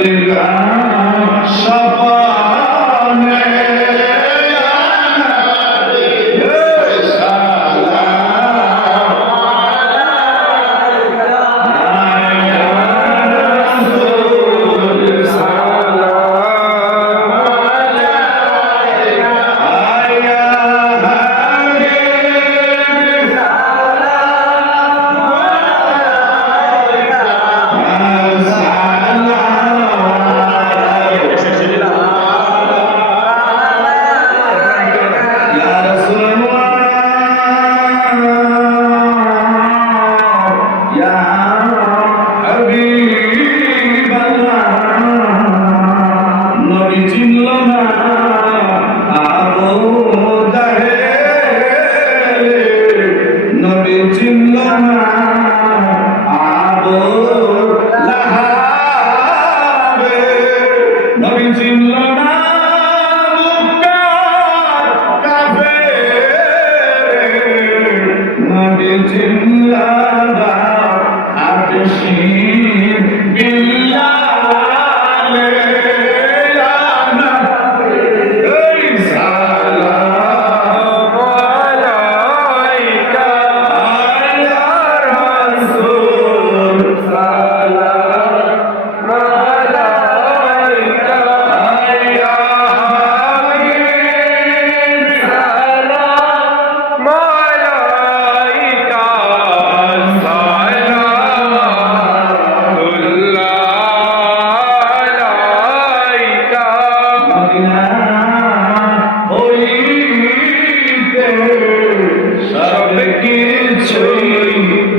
Aleluya. নবীজি লড়াই। সব কিছুই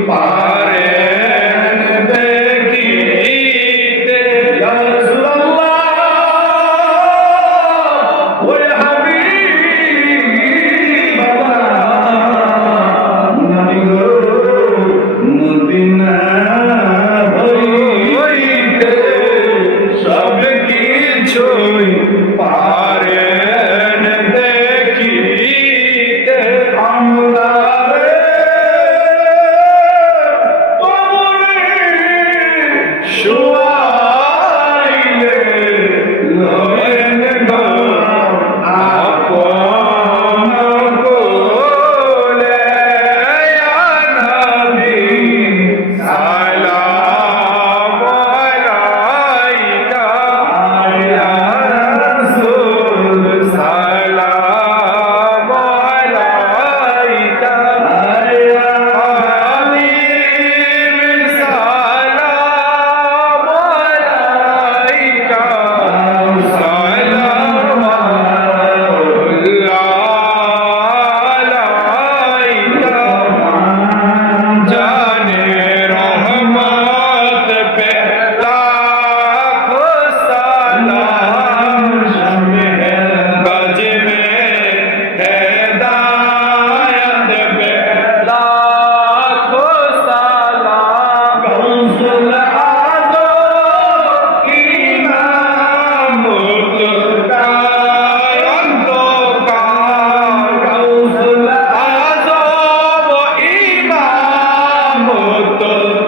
পা porta